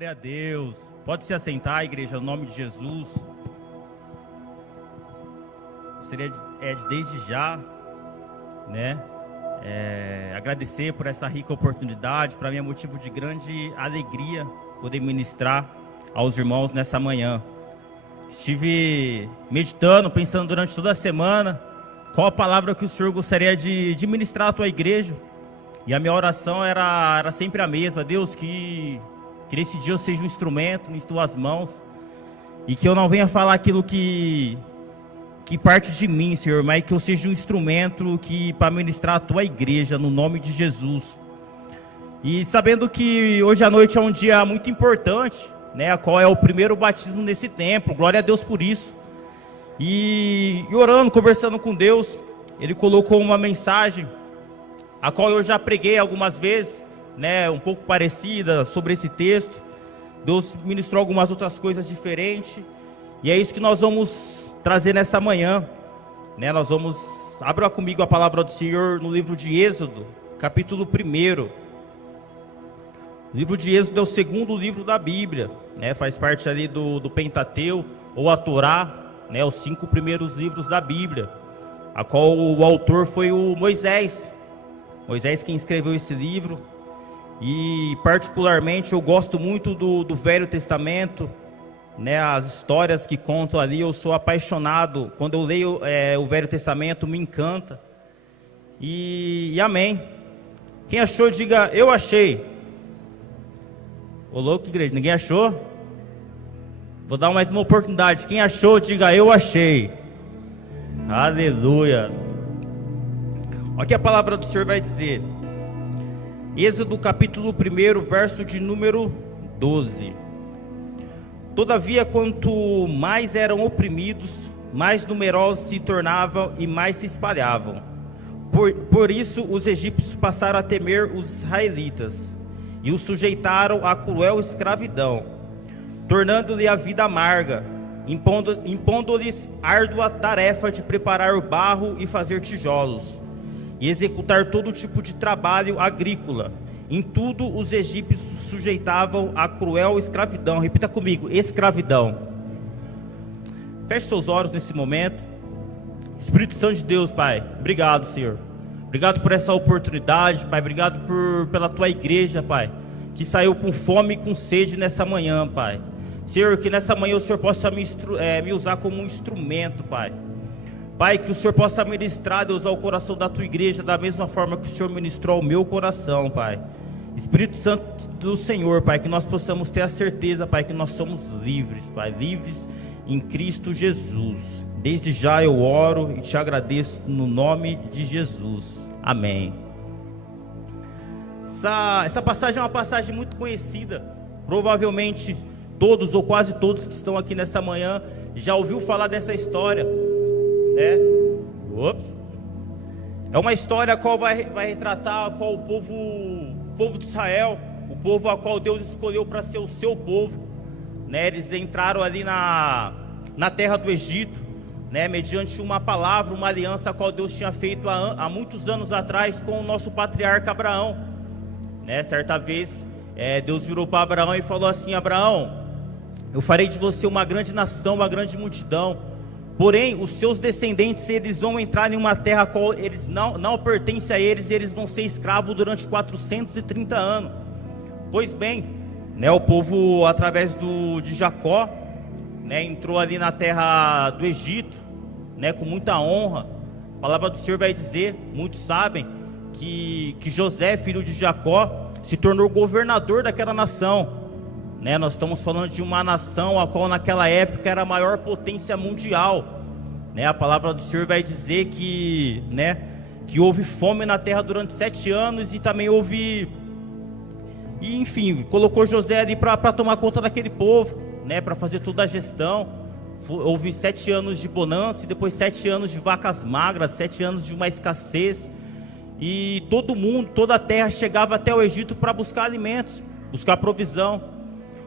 Glória a Deus. Pode se assentar, igreja, no nome de Jesus. Gostaria desde já, agradecer por essa rica oportunidade. Para mim é motivo de grande alegria poder ministrar aos irmãos nessa manhã. Estive meditando, pensando durante toda a semana qual a palavra que o Senhor gostaria de ministrar à tua igreja. E a minha oração era sempre a mesma: Deus, que nesse dia eu seja um instrumento nas tuas mãos, e que eu não venha falar aquilo que parte de mim, Senhor, mas que eu seja um instrumento para ministrar a tua igreja, no nome de Jesus. E sabendo que hoje à noite é um dia muito importante, a qual é o primeiro batismo nesse templo, glória a Deus por isso. E orando, conversando com Deus, Ele colocou uma mensagem, a qual eu já preguei algumas vezes, um pouco parecida sobre esse texto. Deus ministrou algumas outras coisas diferentes, e é isso que nós vamos trazer nessa manhã. Abra comigo a palavra do Senhor no livro de Êxodo, capítulo 1. O livro de Êxodo é o segundo livro da Bíblia, faz parte ali do Pentateuco, ou a Torá, os 5 primeiros livros da Bíblia, a qual o autor foi o Moisés quem escreveu esse livro. E particularmente eu gosto muito do Velho Testamento, as histórias que contam ali. Eu sou apaixonado, quando eu leio o Velho Testamento, me encanta. E amém. Quem achou, diga: eu achei. Ô louco, igreja, ninguém achou? Vou dar mais uma oportunidade. Quem achou, diga: eu achei. Aleluia. Olha o que a palavra do Senhor vai dizer. Êxodo capítulo 1, verso de número 12. Todavia, quanto mais eram oprimidos, mais numerosos se tornavam e mais se espalhavam. Por isso os egípcios passaram a temer os israelitas e os sujeitaram à cruel escravidão, tornando-lhe a vida amarga, impondo-lhes árdua tarefa de preparar o barro e fazer tijolos, e executar todo tipo de trabalho agrícola. Em tudo os egípcios sujeitavam à cruel escravidão. Repita comigo: escravidão. Feche seus olhos nesse momento. Espírito Santo de Deus, Pai, obrigado, Senhor. Obrigado por essa oportunidade, Pai. Obrigado pela tua igreja, Pai, que saiu com fome e com sede nessa manhã, Pai. Senhor, que nessa manhã o Senhor possa me usar como um instrumento, Pai. Pai, que o Senhor possa ministrar, Deus, ao coração da tua igreja, da mesma forma que o Senhor ministrou ao meu coração, Pai. Espírito Santo do Senhor, Pai, que nós possamos ter a certeza, Pai, que nós somos livres, Pai, livres em Cristo Jesus. Desde já eu oro e te agradeço no nome de Jesus. Amém. Essa passagem é uma passagem muito conhecida. Provavelmente todos ou quase todos que estão aqui nessa manhã já ouviu falar dessa história. É uma história a qual vai retratar a qual o povo de Israel, o povo a qual Deus escolheu para ser o seu povo, eles entraram ali na terra do Egito, mediante uma palavra, uma aliança a qual Deus tinha feito há muitos anos atrás com o nosso patriarca Abraão. Certa vez Deus virou para Abraão e falou assim: Abraão, eu farei de você uma grande nação, uma grande multidão. Porém, os seus descendentes, eles vão entrar em uma terra a qual eles não pertence a eles, e eles vão ser escravos durante 430 anos. Pois bem, o povo, através de Jacó, entrou ali na terra do Egito, com muita honra. A palavra do Senhor vai dizer, muitos sabem, que José, filho de Jacó, se tornou governador daquela nação. Nós estamos falando de uma nação a qual naquela época era a maior potência mundial. A palavra do Senhor vai dizer que houve fome na terra durante 7 anos, e também houve, e enfim, colocou José ali para tomar conta daquele povo, para fazer toda a gestão. Houve 7 anos de bonança, e depois 7 anos de vacas magras, 7 anos de uma escassez, e todo mundo, toda a terra chegava até o Egito para buscar alimentos, buscar provisão.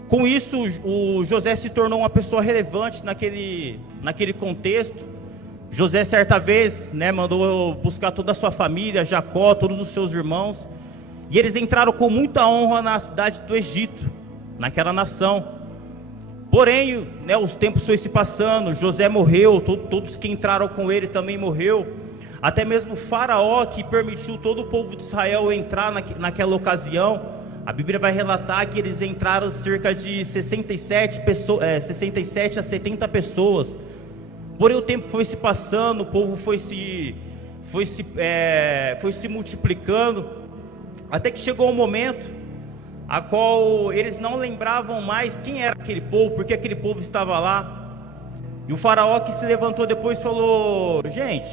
Com isso, o José se tornou uma pessoa relevante naquele contexto. José, certa vez, mandou buscar toda a sua família, Jacó, todos os seus irmãos, e eles entraram com muita honra na cidade do Egito. naquela nação. Porém, né, os tempos foram se passando, José morreu, todos que entraram com ele também morreu. Até mesmo o faraó, que permitiu todo o povo de Israel entrar naquela ocasião, a Bíblia vai relatar que eles entraram cerca de 67 a 70 pessoas. Porém, o tempo foi se passando, o povo foi se multiplicando, até que chegou um momento a qual eles não lembravam mais quem era aquele povo, porque aquele povo estava lá. E o faraó, que se levantou depois, falou: gente,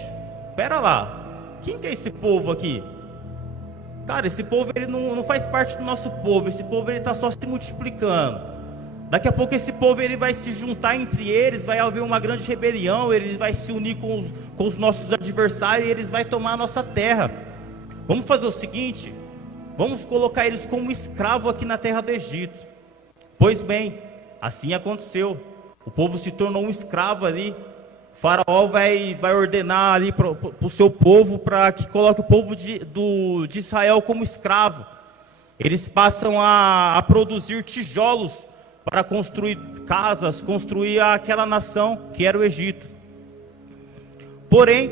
espera lá, quem que é esse povo aqui? Cara, esse povo ele não faz parte do nosso povo, esse povo ele está só se multiplicando. Daqui a pouco esse povo ele vai se juntar entre eles, vai haver uma grande rebelião, eles vão se unir com os nossos adversários e eles vão tomar a nossa terra. Vamos fazer o seguinte, vamos colocar eles como escravo aqui na terra do Egito. Pois bem, assim aconteceu, o povo se tornou um escravo ali. O faraó vai ordenar ali para o seu povo, para que coloque o povo de Israel como escravo. Eles passam a produzir tijolos para construir casas, construir aquela nação que era o Egito. Porém,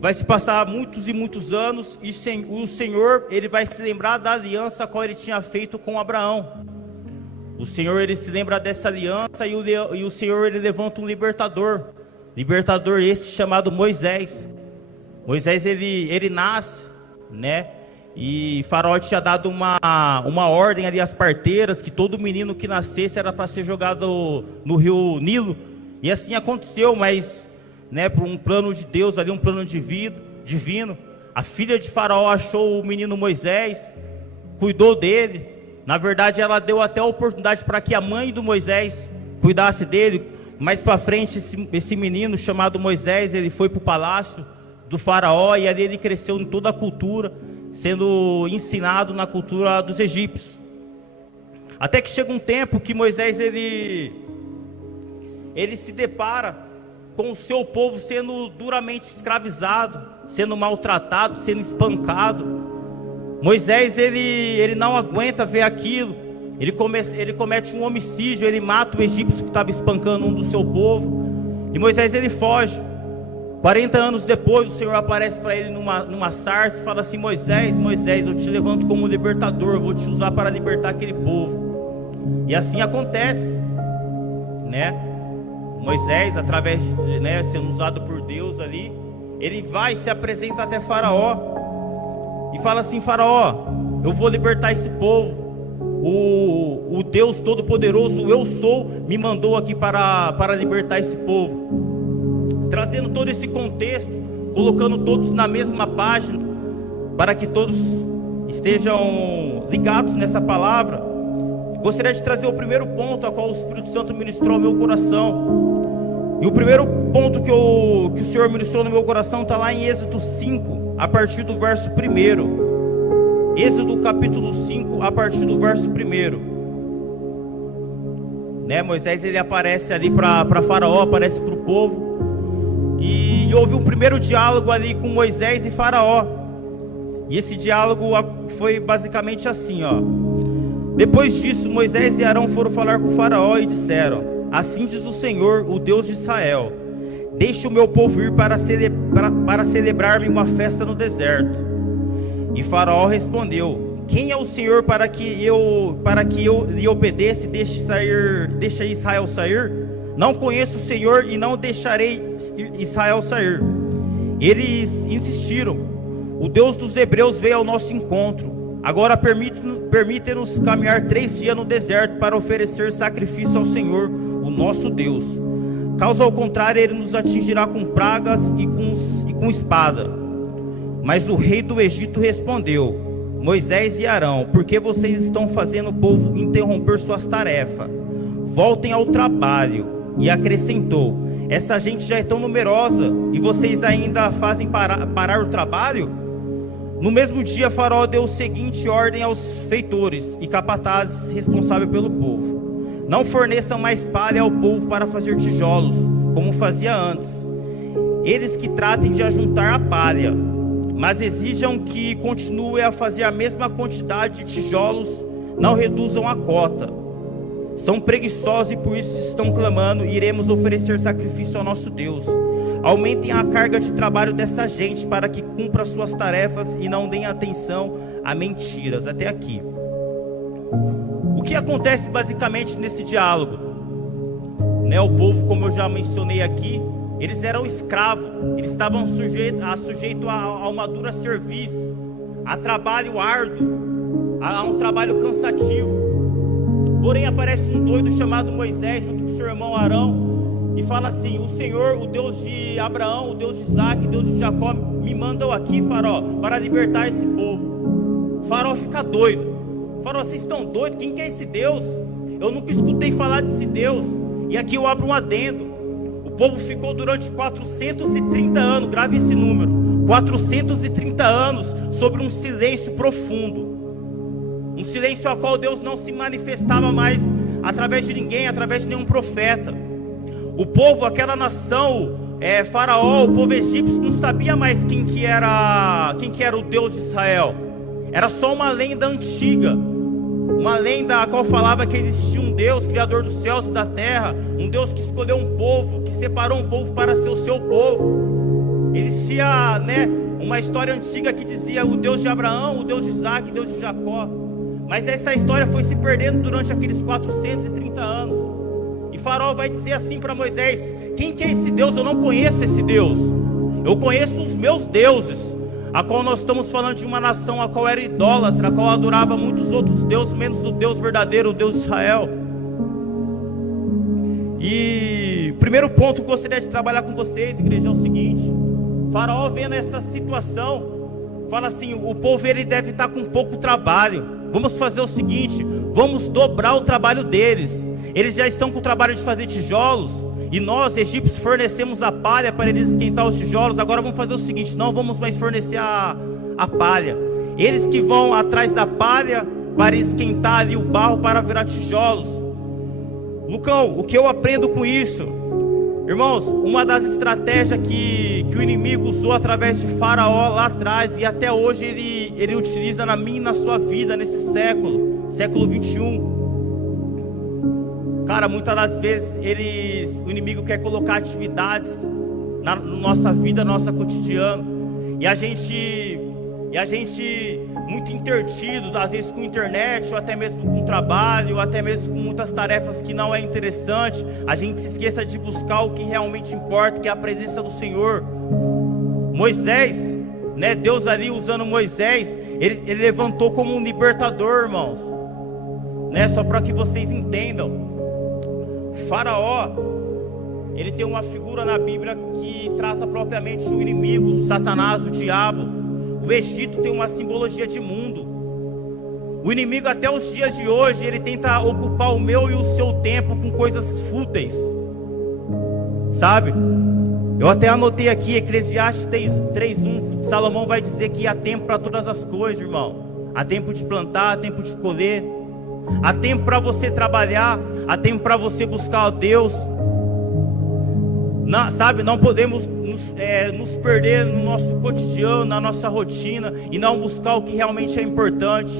vai se passar muitos e muitos anos, e o Senhor ele vai se lembrar da aliança qual ele tinha feito com Abraão. O Senhor ele se lembra dessa aliança, e o Senhor ele levanta um libertador esse chamado Moisés. Moisés ele nasce, né? E Faraó tinha dado uma ordem ali às parteiras, que todo menino que nascesse era para ser jogado no rio Nilo. E assim aconteceu, mas, né, por um plano de Deus ali, um plano divino, a filha de Faraó achou o menino Moisés, cuidou dele. Na verdade, ela deu até a oportunidade para que a mãe do Moisés cuidasse dele. Mais para frente, esse menino chamado Moisés, ele foi para o palácio do Faraó, e ali ele cresceu em toda a cultura, sendo ensinado na cultura dos egípcios. Até que chega um tempo que Moisés ele se depara com o seu povo sendo duramente escravizado, sendo maltratado, sendo espancado. Moisés ele não aguenta ver aquilo. Ele comete um homicídio, ele mata o egípcio que estava espancando um do seu povo. E Moisés ele foge. 40 anos depois, o Senhor aparece para ele numa sarça e fala assim: Moisés, eu te levanto como libertador, eu vou te usar para libertar aquele povo. E assim acontece, né? Moisés, através de, né, sendo usado por Deus ali, ele vai, se apresenta até Faraó e fala assim: Faraó, eu vou libertar esse povo. O Deus Todo-Poderoso, eu sou, me mandou aqui para libertar esse povo. Trazendo todo esse contexto, colocando todos na mesma página, para que todos estejam ligados nessa palavra. Gostaria de trazer o primeiro ponto a qual o Espírito Santo ministrou ao meu coração. E o primeiro ponto que o Senhor ministrou no meu coração está lá em Êxodo 5, a partir do verso 1. Êxodo capítulo 5, a partir do verso 1. Né, Moisés ele aparece ali para Faraó, aparece para o povo. E houve um primeiro diálogo ali com Moisés e Faraó. E esse diálogo foi basicamente assim, ó. Depois disso, Moisés e Arão foram falar com o Faraó e disseram: assim diz o Senhor, o Deus de Israel: deixe o meu povo ir para celebrar-me uma festa no deserto. E Faraó respondeu: quem é o Senhor para que eu lhe obedeça e deixe Israel sair? Não conheço o Senhor e não deixarei Israel sair. Eles insistiram: o Deus dos hebreus veio ao nosso encontro. Agora permite-nos caminhar 3 dias no deserto para oferecer sacrifício ao Senhor, o nosso Deus. Caso ao contrário, ele nos atingirá com pragas e com espada. Mas o rei do Egito respondeu: Moisés e Arão, por que vocês estão fazendo o povo interromper suas tarefas? Voltem ao trabalho. E acrescentou: essa gente já é tão numerosa e vocês ainda fazem parar o trabalho? No mesmo dia, Faraó deu a seguinte ordem aos feitores e capatazes responsáveis pelo povo: não forneçam mais palha ao povo para fazer tijolos, como fazia antes. Eles que tratem de ajuntar a palha, mas exijam que continue a fazer a mesma quantidade de tijolos, não reduzam a cota. São preguiçosos e por isso estão clamando: iremos oferecer sacrifício ao nosso Deus. Aumentem a carga de trabalho dessa gente para que cumpra suas tarefas e não deem atenção a mentiras. Até aqui. O que acontece basicamente nesse diálogo? O povo, como eu já mencionei aqui, eles eram escravos, eles estavam sujeitos a uma dura serviço, a trabalho árduo, a um trabalho cansativo. Porém aparece um doido chamado Moisés junto com seu irmão Arão e fala assim: o Senhor, o Deus de Abraão, o Deus de Isaac, o Deus de Jacó, me mandou aqui, Faraó, para libertar esse povo. Faraó fica doido. Faraó: vocês estão doidos? Quem que é esse Deus? Eu nunca escutei falar desse Deus. E aqui eu abro um adendo: o povo ficou durante 430 anos, grave esse número, 430 anos sobre um silêncio profundo. Um silêncio ao qual Deus não se manifestava mais através de ninguém, através de nenhum profeta. O povo, aquela nação, Faraó, o povo egípcio, não sabia mais quem que era o Deus de Israel. Era só uma lenda antiga, uma lenda a qual falava que existia um Deus, criador dos céus e da terra, um Deus que escolheu um povo, que separou um povo para ser o seu povo. Existia, uma história antiga que dizia o Deus de Abraão, o Deus de Isaac, o Deus de Jacó. Mas essa história foi se perdendo durante aqueles 430 anos. E Faraó vai dizer assim para Moisés: quem que é esse Deus? Eu não conheço esse Deus. Eu conheço os meus deuses. A qual nós estamos falando de uma nação a qual era idólatra, a qual adorava muitos outros deuses, menos o Deus verdadeiro, o Deus de Israel. E o primeiro ponto que eu gostaria de trabalhar com vocês, igreja, é o seguinte: Faraó, vendo essa situação, fala assim: o povo ele deve estar com pouco trabalho. Vamos fazer o seguinte: vamos dobrar o trabalho deles. Eles já estão com o trabalho de fazer tijolos, e nós, egípcios, fornecemos a palha para eles esquentar os tijolos. Agora vamos fazer o seguinte: não vamos mais fornecer a palha. Eles que vão atrás da palha para esquentar ali o barro para virar tijolos. Lucão, o que eu aprendo com isso? Irmãos, uma das estratégias que o inimigo usou através de Faraó lá atrás, e até hoje ele utiliza na minha e na sua vida, nesse século 21. Cara, muitas das vezes o inimigo quer colocar atividades na nossa vida, no nosso cotidiano, e a gente muito intertido, às vezes com internet, ou até mesmo com trabalho, ou até mesmo com muitas tarefas que não é interessante, a gente se esqueça de buscar o que realmente importa, que é a presença do Senhor. Moisés, Deus ali usando Moisés, ele levantou como um libertador, irmãos, só para que vocês entendam. Faraó, ele tem uma figura na Bíblia que trata propriamente do inimigo, o Satanás, o diabo. O Egito tem uma simbologia de mundo. O inimigo até os dias de hoje, ele tenta ocupar o meu e o seu tempo com coisas fúteis, sabe? Eu até anotei aqui, Eclesiastes 3:1, Salomão vai dizer que há tempo para todas as coisas, irmão. Há tempo de plantar, há tempo de colher, há tempo para você trabalhar, há tempo para você buscar a Deus. Não podemos nos perder no nosso cotidiano, na nossa rotina, e não buscar o que realmente é importante.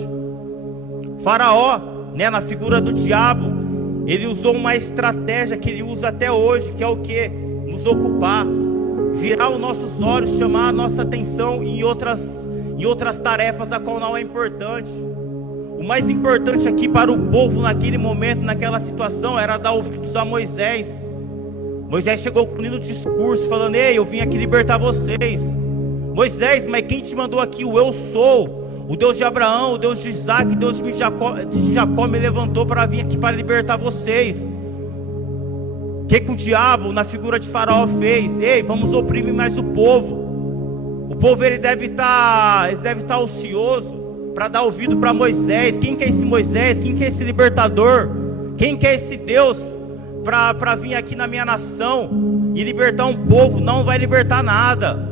Faraó, na figura do diabo, ele usou uma estratégia que ele usa até hoje, que é o que? Nos ocupar, virar os nossos olhos, chamar a nossa atenção em outras tarefas a qual não é importante. O mais importante aqui para o povo naquele momento, naquela situação, era dar ouvidos a Moisés. Moisés chegou com um lindo discurso, falando: ei, eu vim aqui libertar vocês. Moisés, mas quem te mandou aqui? O eu sou, o Deus de Abraão, o Deus de Isaac, o Deus de Jacó me levantou para vir aqui para libertar vocês. O que o diabo, na figura de Faraó, fez? Ei, vamos oprimir mais o povo. O povo ele deve estar ocioso para dar ouvido para Moisés. Quem que é esse Moisés? Quem que é esse libertador? Quem que é esse Deus para vir aqui na minha nação e libertar um povo? Não vai libertar nada.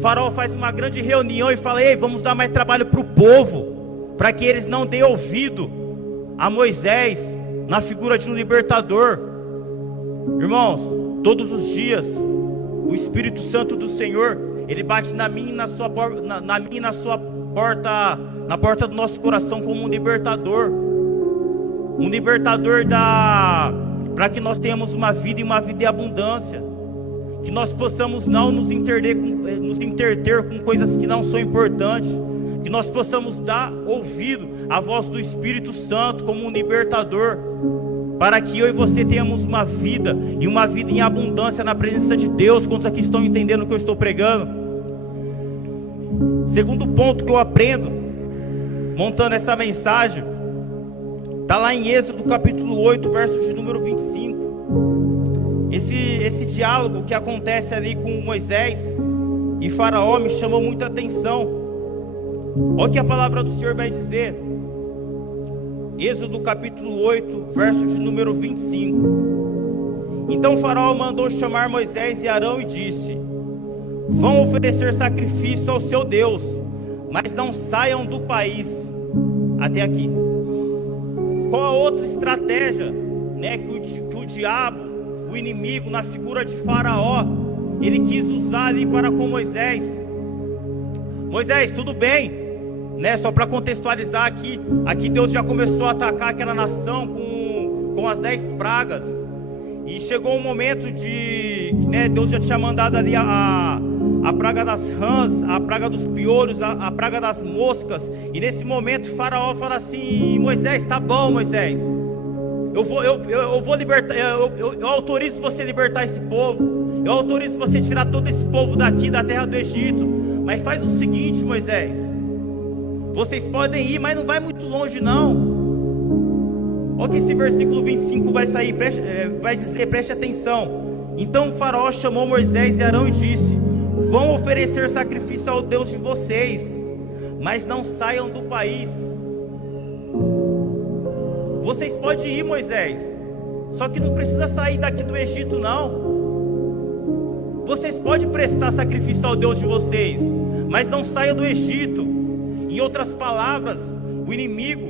Faraó faz uma grande reunião e fala: ei, vamos dar mais trabalho para o povo, para que eles não deem ouvido a Moisés na figura de um libertador. Irmãos, todos os dias o Espírito Santo do Senhor, ele bate na minha e na sua porta, na porta do nosso coração, como um libertador. um libertador para que nós tenhamos uma vida e uma vida em abundância, que nós possamos não nos interter com coisas que não são importantes, que nós possamos dar ouvido à voz do Espírito Santo como um libertador, para que eu e você tenhamos uma vida e uma vida em abundância na presença de Deus. Quantos aqui estão entendendo o que eu estou pregando? Segundo ponto que eu aprendo montando essa mensagem está lá em Êxodo capítulo 8, verso de número 25. Esse diálogo que acontece ali com Moisés e Faraó me chamou muita atenção. Olha o que a palavra do Senhor vai dizer. Êxodo capítulo 8, verso de número 25. Então Faraó mandou chamar Moisés e Arão e disse: vão oferecer sacrifício ao seu Deus, mas não saiam do país. Até aqui. Qual a outra estratégia, né, que o diabo, o inimigo, na figura de Faraó, ele quis usar ali para com Moisés? Moisés, tudo bem, né? Só para contextualizar aqui Deus já começou a atacar aquela nação com as 10 pragas, e chegou um momento de, né, Deus já tinha mandado ali a praga das rãs, a praga dos piolhos, a praga das moscas. E nesse momento Faraó fala assim: Moisés, tá bom, Moisés, eu vou libertar, eu autorizo você libertar esse povo, eu autorizo você tirar todo esse povo daqui da terra do Egito, mas faz o seguinte, Moisés, vocês podem ir, mas não vai muito longe não. Olha que esse versículo 25 vai sair, vai dizer, preste atenção. Então o Faraó chamou Moisés e Arão e disse: vão oferecer sacrifício ao Deus de vocês, mas não saiam do país. Vocês podem ir, Moisés, só que não precisa sair daqui do Egito não. Vocês podem prestar sacrifício ao Deus de vocês, mas não saiam do Egito. Em outras palavras, o inimigo,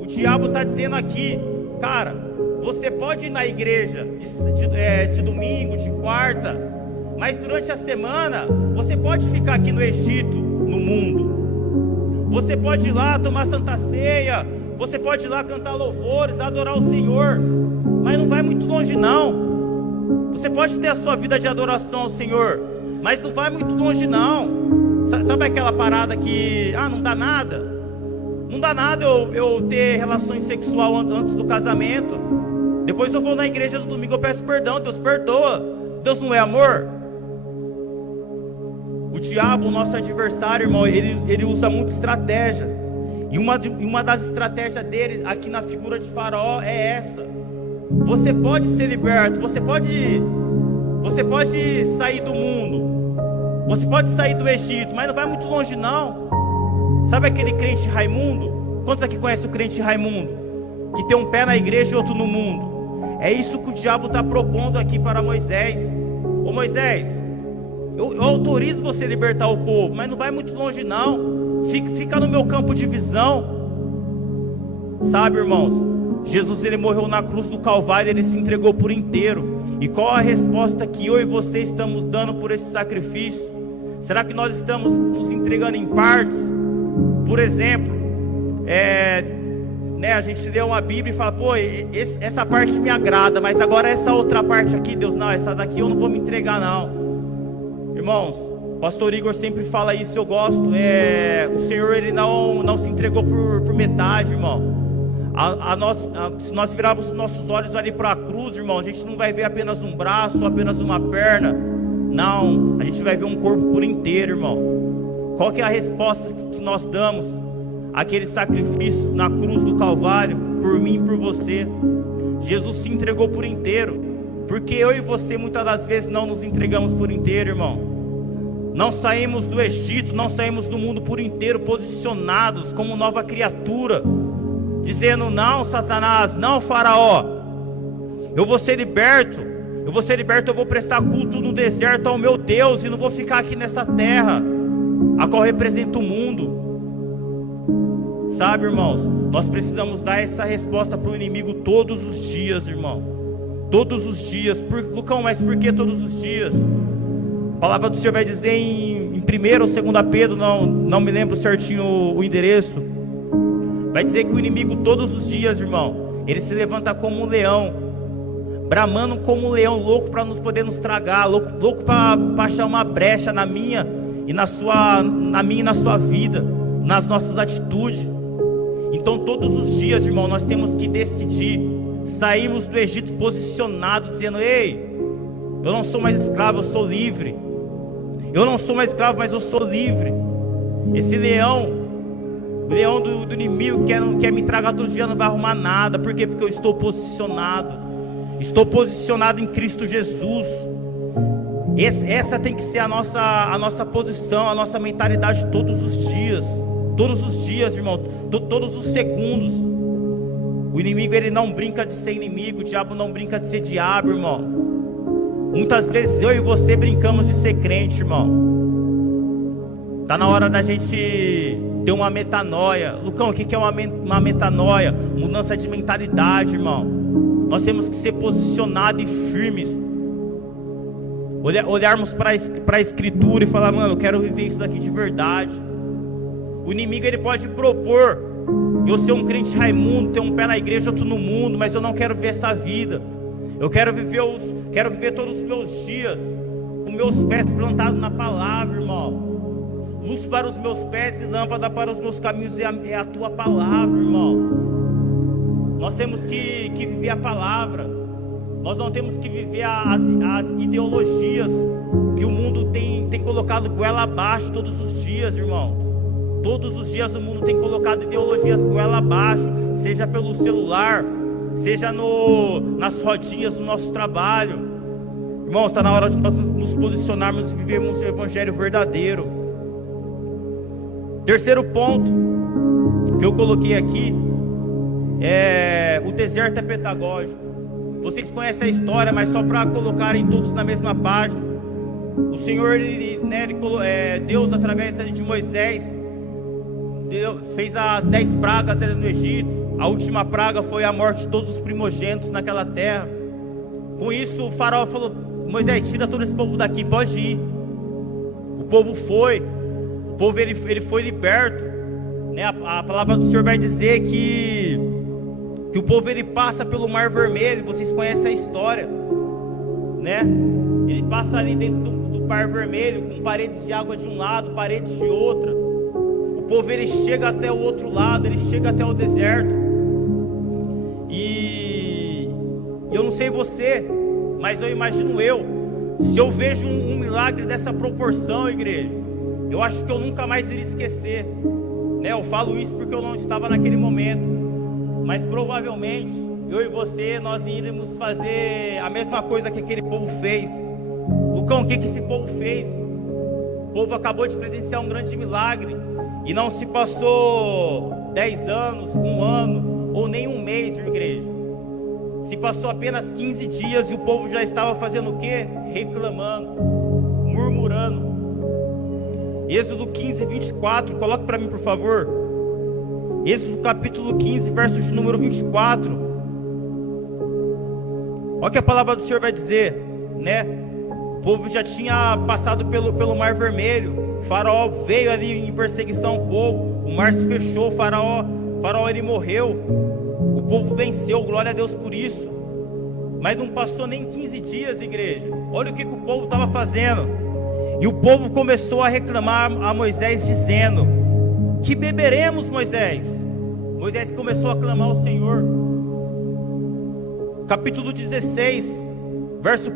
o diabo está dizendo aqui: cara, você pode ir na igreja de domingo, de quarta, mas durante a semana você pode ficar aqui no Egito, no mundo. Você pode ir lá tomar santa ceia, você pode ir lá cantar louvores, adorar o Senhor, mas não vai muito longe não. Você pode ter a sua vida de adoração ao Senhor, mas não vai muito longe não. Sabe aquela parada que, não dá nada? Não dá nada eu ter relações sexuais antes do casamento. Depois eu vou na igreja no domingo, eu peço perdão, Deus perdoa. Deus não é amor? O diabo, o nosso adversário, irmão, ele usa muita estratégia. E uma das estratégias dele, aqui na figura de Faraó, é essa. Você pode ser liberto, você pode sair do mundo, você pode sair do Egito, mas não vai muito longe não. Sabe aquele crente Raimundo? Quantos aqui conhecem o crente Raimundo? Que tem um pé na igreja e outro no mundo. É isso que o diabo está propondo aqui para Moisés. Ô Moisés, eu autorizo você a libertar o povo, mas não vai muito longe não. Fica no meu campo de visão. Sabe, irmãos, Jesus, ele morreu na cruz do Calvário, ele se entregou por inteiro. E qual a resposta que eu e você estamos dando por esse sacrifício? Será que nós estamos nos entregando em partes? Por exemplo, a gente lê uma Bíblia e fala: pô, essa parte me agrada, mas agora essa outra parte aqui, Deus, não, essa daqui eu não vou me entregar não. Irmãos, o pastor Igor sempre fala isso, eu gosto. O Senhor, ele não se entregou por metade, irmão. Se nós virarmos os nossos olhos ali para a cruz, irmão, a gente não vai ver apenas um braço ou apenas uma perna. Não, a gente vai ver um corpo por inteiro, irmão. Qual que é a resposta que nós damos àquele sacrifício na cruz do Calvário, por mim e por você? Jesus se entregou por inteiro, porque eu e você muitas das vezes não nos entregamos por inteiro, irmão. Não saímos do Egito, não saímos do mundo por inteiro posicionados como nova criatura, dizendo: não, Satanás, não, Faraó, eu vou ser liberto, eu vou prestar culto no deserto ao meu Deus, e não vou ficar aqui nessa terra, a qual representa o mundo. Sabe, irmãos, nós precisamos dar essa resposta para o inimigo todos os dias, irmão. Todos os dias. Lucão, mas por que todos os dias? A palavra do Senhor vai dizer em 1 ou 2 Pedro, não me lembro certinho o endereço. Vai dizer que o inimigo todos os dias, irmão, ele se levanta como um leão, bramando como um leão, louco para nos tragar, louco para achar uma brecha na minha e na sua vida, nas nossas atitudes. Então todos os dias, irmão, nós temos que decidir, sairmos do Egito posicionado, dizendo: ei, eu não sou mais escravo, eu sou livre. Eu não sou mais escravo, mas eu sou livre. Esse leão, o leão do inimigo quer me tragar todos os dias, não vai arrumar nada. Por quê? Porque eu estou posicionado. Estou posicionado em Cristo Jesus. Essa tem que ser a nossa posição, a nossa mentalidade todos os dias. Todos os dias, irmão, todos os segundos. O inimigo, ele não brinca de ser inimigo, o diabo não brinca de ser diabo, irmão. Muitas vezes eu e você brincamos de ser crente, irmão. Tá na hora da gente ter uma metanoia. Lucão, o que é uma metanoia? Mudança de mentalidade, irmão. Nós temos que ser posicionados e firmes. Olharmos para a Escritura e falar: mano, eu quero viver isso daqui de verdade. O inimigo, ele pode propor eu ser um crente Raimundo, ter um pé na igreja, outro no mundo, mas eu não quero ver essa vida. Eu quero viver todos os meus dias com meus pés plantados na palavra, irmão. Luz para os meus pés e lâmpada para os meus caminhos é a tua palavra, irmão. Nós temos que viver a palavra. Nós não temos que viver as ideologias que o mundo tem colocado goela abaixo todos os dias, irmão. Todos os dias o mundo tem colocado ideologias goela abaixo, seja pelo celular, seja nas rodinhas do nosso trabalho. Irmãos, está na hora de nós nos posicionarmos e vivermos o evangelho verdadeiro. Terceiro ponto que eu coloquei aqui é: o deserto é pedagógico. Vocês conhecem a história, mas só para colocarem todos na mesma página. O Senhor, Deus, através de Moisés, fez as 10 pragas ali no Egito. A última praga foi a morte de todos os primogênitos naquela terra. Com isso o faraó falou: Moisés, tira todo esse povo daqui, pode ir. O povo foi. O povo ele foi liberto, né? A palavra do Senhor vai dizer que o povo ele passa pelo Mar Vermelho. Vocês conhecem a história, né? Ele passa ali dentro do Mar Vermelho, com paredes de água de um lado, paredes de outra. O povo ele chega até o outro lado, ele chega até o deserto. E eu não sei você, mas eu imagino se eu vejo um milagre dessa proporção, igreja, eu acho que eu nunca mais iria esquecer, né? Eu falo isso porque eu não estava naquele momento, mas provavelmente eu e você, nós iríamos fazer a mesma coisa que aquele povo fez. Lucão, o que esse povo fez? O povo acabou de presenciar um grande milagre, e não se passou 10 anos, 1 ano, ou nem um mês, igreja. Se passou apenas 15 dias e o povo já estava fazendo o quê? Reclamando, murmurando. Êxodo 15, 24, coloque para mim, por favor. Êxodo capítulo 15, verso de número 24. Olha o que a palavra do Senhor vai dizer, né? O povo já tinha passado pelo Mar Vermelho. O faraó veio ali em perseguição ao povo. O mar se fechou, o faraó ele morreu. O povo venceu, glória a Deus por isso. Mas não passou nem 15 dias, igreja. Olha o que o povo estava fazendo. E o povo começou a reclamar a Moisés, dizendo: que beberemos, Moisés? Moisés começou a clamar ao Senhor. Capítulo 16, verso 1.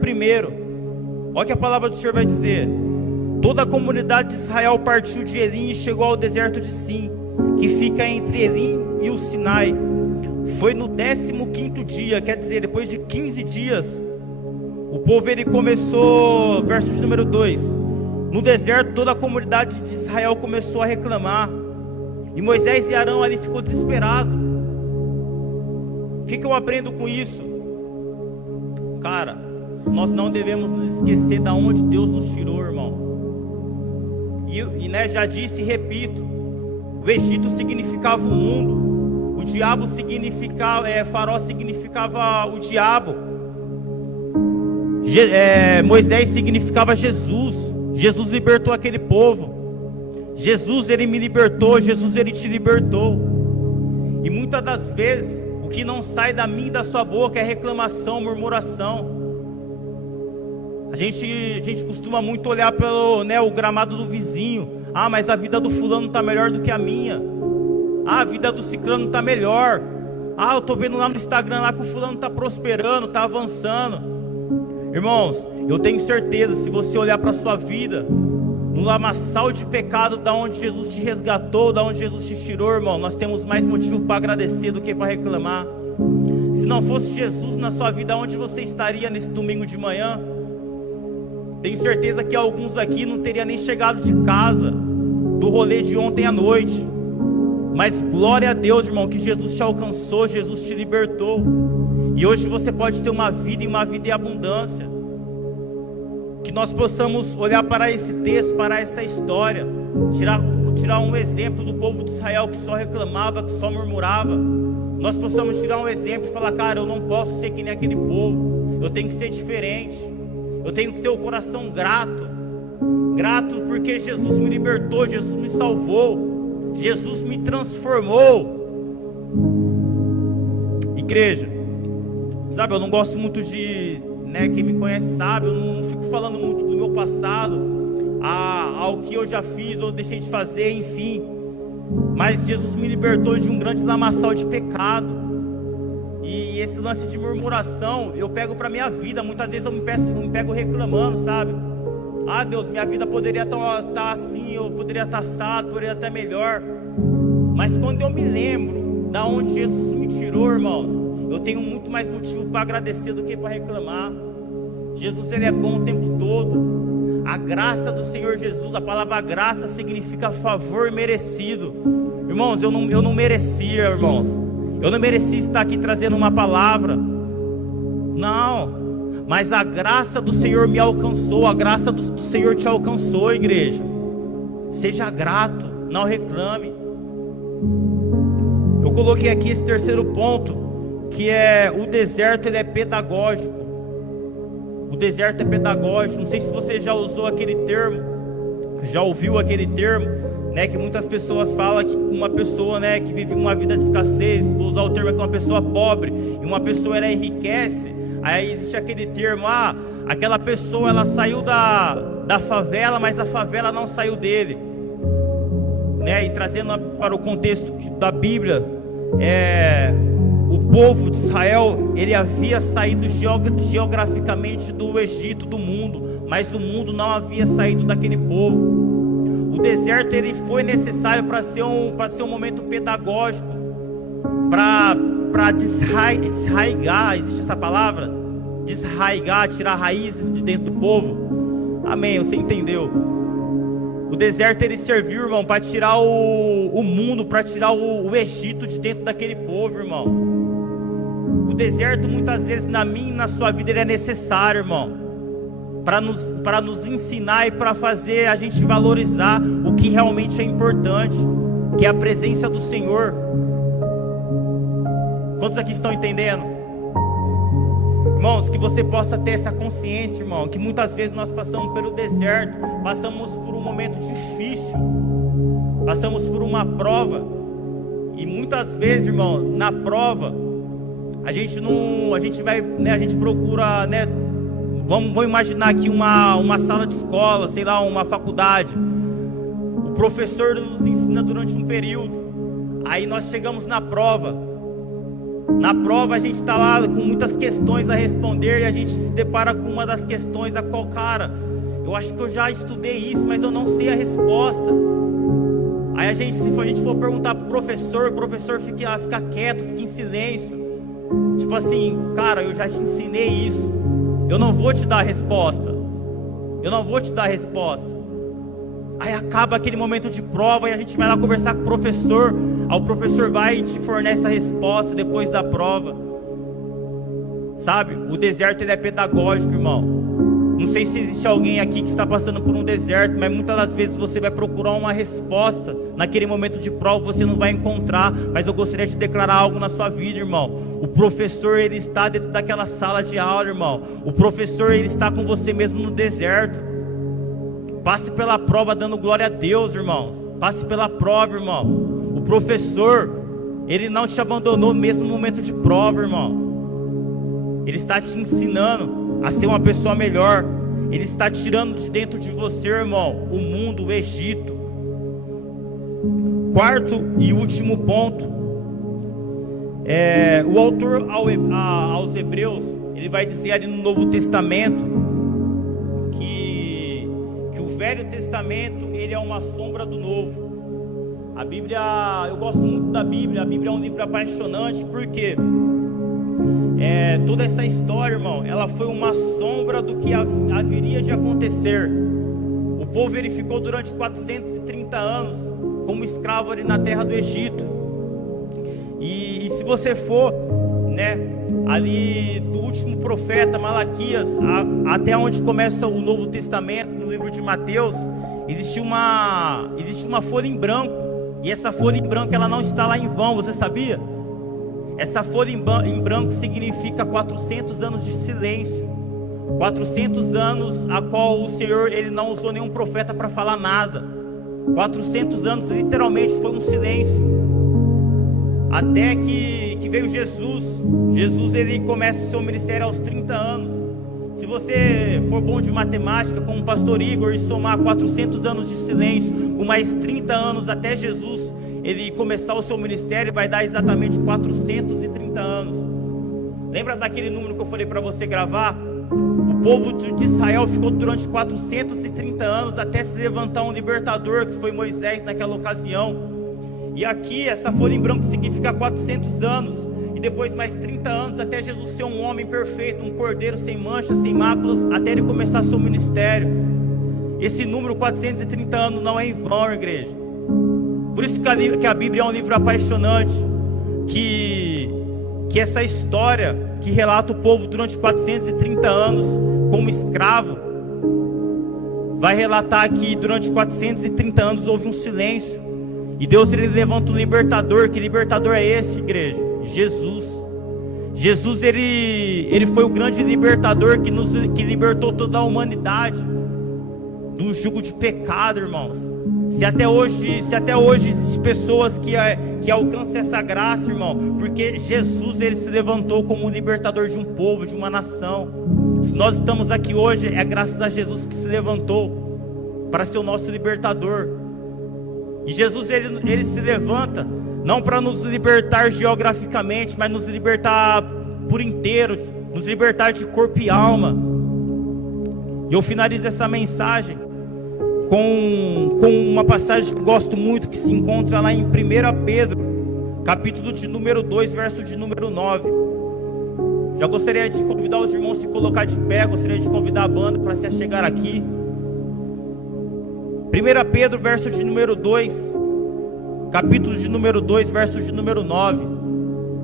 Olha o que a palavra do Senhor vai dizer: toda a comunidade de Israel partiu de Elim e chegou ao deserto de Sim, que fica entre Elim e o Sinai. Foi no 15º dia, quer dizer, depois de 15 dias, o povo ele começou, verso de número 2, no deserto toda a comunidade de Israel começou a reclamar, e Moisés e Arão ali ficou desesperado. O que eu aprendo com isso? Cara, nós não devemos nos esquecer de onde Deus nos tirou, irmão. Já disse e repito, o Egito significava o mundo, o diabo significava, faraó significava o diabo, Moisés significava Jesus. Jesus libertou aquele povo. Jesus ele me libertou, Jesus ele te libertou. E muitas das vezes o O que não sai da minha e da sua boca é reclamação, murmuração. A gente costuma muito olhar pelo, né, o gramado do vizinho. Ah, mas a vida do fulano está melhor do que a minha. Ah, a vida do ciclano está melhor. Ah, eu estou vendo lá no Instagram lá que o fulano está prosperando, está avançando. Irmãos, eu tenho certeza, se você olhar para a sua vida, no lamaçal de pecado, da onde Jesus te resgatou, da onde Jesus te tirou, irmão, nós temos mais motivo para agradecer do que para reclamar. Se não fosse Jesus na sua vida, onde você estaria nesse domingo de manhã? Tenho certeza que alguns aqui não teriam nem chegado de casa do rolê de ontem à noite. Mas glória a Deus, irmão, que Jesus te alcançou, Jesus te libertou. E hoje você pode ter uma vida, e uma vida em abundância. Que nós possamos olhar para esse texto, para essa história, tirar um exemplo do povo de Israel que só reclamava, que só murmurava. Nós possamos tirar um exemplo e falar: cara, eu não posso ser que nem aquele povo, eu tenho que ser diferente. Eu tenho que ter o coração grato porque Jesus me libertou, Jesus me salvou, Jesus me transformou. Igreja, sabe, eu não gosto muito de, né, quem me conhece sabe, eu não fico falando muito do meu passado, ao que eu já fiz ou deixei de fazer, enfim. Mas Jesus me libertou de um grande lamaçal de pecado. E esse lance de murmuração, eu pego para minha vida. Muitas vezes eu me pego reclamando, sabe? Ah, Deus, minha vida poderia estar assim, eu poderia estar assado, poderia estar melhor. Mas quando eu me lembro da onde Jesus me tirou, irmãos, eu tenho muito mais motivo para agradecer do que para reclamar. Jesus, ele é bom o tempo todo. A graça do Senhor Jesus, a palavra graça significa favor merecido. Irmãos, eu não merecia, irmãos. Eu não merecia estar aqui trazendo uma palavra. Não. Mas a graça do Senhor me alcançou. A graça do Senhor te alcançou, igreja. Seja grato, não reclame. Eu coloquei aqui esse terceiro ponto, que é o deserto, ele é pedagógico. O deserto é pedagógico. Não sei se você já usou aquele termo, já ouviu aquele termo, né, que muitas pessoas falam que uma pessoa, né, que vive uma vida de escassez, vou usar o termo, é que uma pessoa pobre e uma pessoa ela enriquece. Aí existe aquele termo: ah, aquela pessoa ela saiu da favela, mas a favela não saiu dele, né? E trazendo para o contexto da Bíblia, o povo de Israel, ele havia saído geograficamente do Egito, do mundo, mas o mundo não havia saído daquele povo. O deserto ele foi necessário para ser um momento pedagógico, para desraigar, existe essa palavra? Desraigar, tirar raízes de dentro do povo. Amém, você entendeu? O deserto ele serviu, irmão, para tirar o mundo, para tirar o Egito de dentro daquele povo, irmão. O deserto muitas vezes na minha e na sua vida ele é necessário, irmão, para nos ensinar e para fazer a gente valorizar o que realmente é importante, que é a presença do Senhor. Quantos aqui estão entendendo? Irmãos, que você possa ter essa consciência, irmão, que muitas vezes nós passamos pelo deserto, passamos por um momento difícil, passamos por uma prova, e muitas vezes, irmão, na prova, a gente vai, né, a gente procura, né, vamos imaginar aqui uma sala de escola, sei lá, uma faculdade. O professor nos ensina durante um período, aí nós chegamos na prova. Na prova a gente está lá com muitas questões a responder, e a gente se depara com uma das questões a qual, cara, eu acho que eu já estudei isso, mas eu não sei a resposta. Aí se a gente for perguntar para o professor fica quieto, fica em silêncio. Tipo assim, cara, eu já te ensinei isso, eu não vou te dar a resposta. Eu não vou te dar a resposta. Aí acaba aquele momento de prova e a gente vai lá conversar com o professor. Aí o professor vai e te fornece a resposta depois da prova. Sabe, o deserto ele é pedagógico, irmão. Não sei se existe alguém aqui que está passando por um deserto, mas muitas das vezes você vai procurar uma resposta. Naquele momento de prova você não vai encontrar. Mas eu gostaria de declarar algo na sua vida, irmão. O professor ele está dentro daquela sala de aula, irmão. O professor ele está com você mesmo no deserto. Passe pela prova dando glória a Deus, irmãos. Passe pela prova, irmão. O professor, Ele não te abandonou mesmo no momento de prova, irmão. Ele está te ensinando a ser uma pessoa melhor. Ele está tirando de dentro de você, irmão, o mundo, o Egito. Quarto e último ponto, o autor aos Hebreus, ele vai dizer ali no Novo Testamento que o Velho Testamento, ele é uma sombra do Novo. A Bíblia, eu gosto muito da Bíblia. A Bíblia é um livro apaixonante, porque toda essa história, irmão, ela foi uma sombra do que haveria de acontecer. O povo, ele ficou durante 430 anos como escravo ali na terra do Egito. E se você for, ali do último profeta Malaquias até onde começa o Novo Testamento, no livro de Mateus, existe uma folha em branco. E essa folha em branco, ela não está lá em vão, você sabia? Essa folha em branco significa 400 anos de silêncio. 400 anos a qual o Senhor, ele não usou nenhum profeta para falar nada. 400 anos literalmente foi um silêncio. Até que veio Jesus. Jesus, ele começa o seu ministério aos 30 anos. Se você for bom de matemática, como o pastor Igor, e somar 400 anos de silêncio com mais 30 anos até Jesus ele começar o seu ministério, vai dar exatamente 430 anos. Lembra daquele número que eu falei para você gravar? O povo de Israel ficou durante 430 anos até se levantar um libertador, que foi Moisés naquela ocasião. E aqui essa folha em branco significa 400 anos. E depois mais 30 anos até Jesus ser um homem perfeito, um cordeiro sem manchas, sem máculas, até ele começar seu ministério. Esse número 430 anos não é em vão, igreja. Por isso que a Bíblia é um livro apaixonante, que essa história que relata o povo durante 430 anos como escravo, vai relatar que durante 430 anos houve um silêncio. E Deus, ele levanta um libertador. Que libertador é esse, igreja? Jesus. Jesus, ele foi o grande libertador que libertou toda a humanidade do jugo de pecado, irmãos. Se até hoje existem pessoas que alcançam essa graça, irmão, porque Jesus, ele se levantou como um libertador de um povo, de uma nação. Se nós estamos aqui hoje, é graças a Jesus que se levantou para ser o nosso libertador. E Jesus, ele se levanta não para nos libertar geograficamente, mas nos libertar por inteiro, nos libertar de corpo e alma. E eu finalizo essa mensagem com uma passagem que eu gosto muito, que se encontra lá em 1 Pedro, capítulo de número 2, verso de número 9. Já gostaria de convidar os irmãos a se colocar de pé, gostaria de convidar a banda para se achegar aqui. 1 Pedro, verso de número 2, capítulo de número 2, verso de número 9.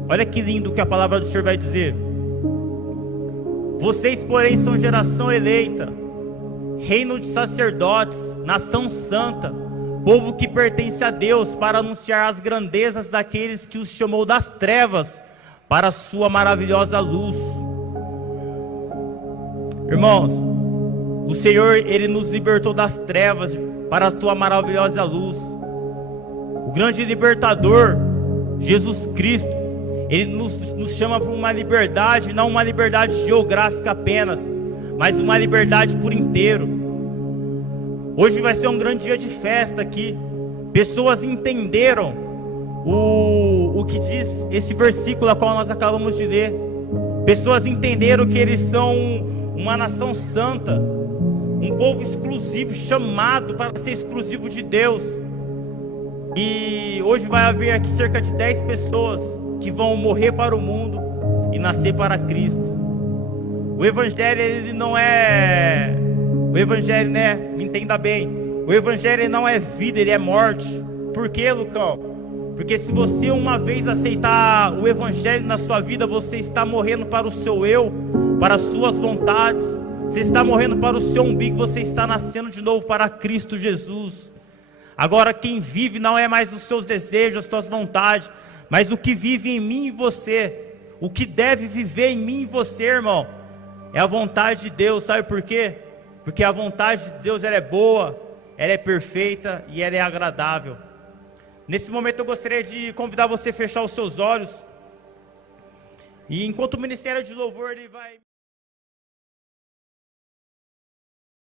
Olha que lindo que a palavra do Senhor vai dizer. Vocês, porém, são geração eleita, reino de sacerdotes, nação santa, povo que pertence a Deus, para anunciar as grandezas daqueles que os chamou das trevas para a sua maravilhosa luz. Irmãos, o Senhor, ele nos libertou das trevas para a tua maravilhosa luz. O grande libertador, Jesus Cristo, ele nos chama para uma liberdade, não uma liberdade geográfica apenas, mas uma liberdade por inteiro. Hoje vai ser um grande dia de festa aqui. Pessoas entenderam o que diz esse versículo a qual nós acabamos de ler. Pessoas entenderam que eles são uma nação santa, um povo exclusivo, chamado para ser exclusivo de Deus. E hoje vai haver aqui cerca de 10 pessoas que vão morrer para o mundo e nascer para Cristo. O Evangelho, ele não é... O Evangelho, me entenda bem. O Evangelho não é vida, ele é morte. Por quê, Lucão? Porque se você uma vez aceitar o Evangelho na sua vida, você está morrendo para o seu eu, para as suas vontades. Você está morrendo para o seu umbigo, você está nascendo de novo para Cristo Jesus. Agora quem vive não é mais os seus desejos, as suas vontades, mas o que vive em mim e você. O que deve viver em mim e você, irmão, é a vontade de Deus. Sabe por quê? Porque a vontade de Deus, ela é boa, ela é perfeita e ela é agradável. Nesse momento eu gostaria de convidar você a fechar os seus olhos. E enquanto o Ministério de Louvor ele vai...